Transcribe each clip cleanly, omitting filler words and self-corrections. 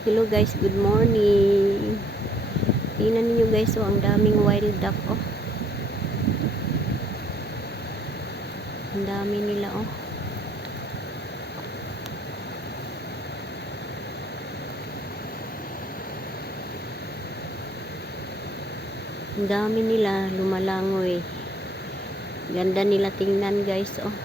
Hello guys, good morning. Tingnan niyo guys, oh, ang daming wild duck, oh. Ang dami nila, oh. Ang dami nila, lumalangoy. Ganda nila tingnan guys, oh.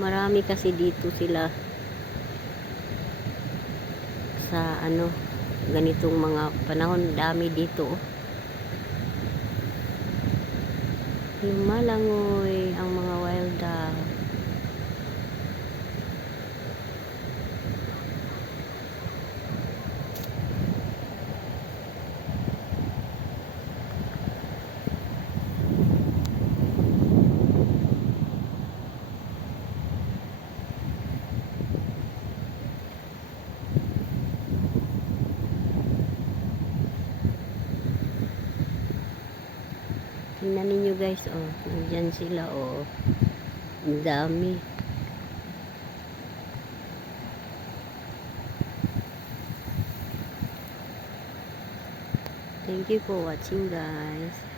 Marami kasi dito sila sa ganitong mga panahon, dami dito, oh. Lumalangoy ang mga wild duck. Tingnan ninyo guys, oh. Nandyan sila, oh. Ang dami. Thank you for watching guys.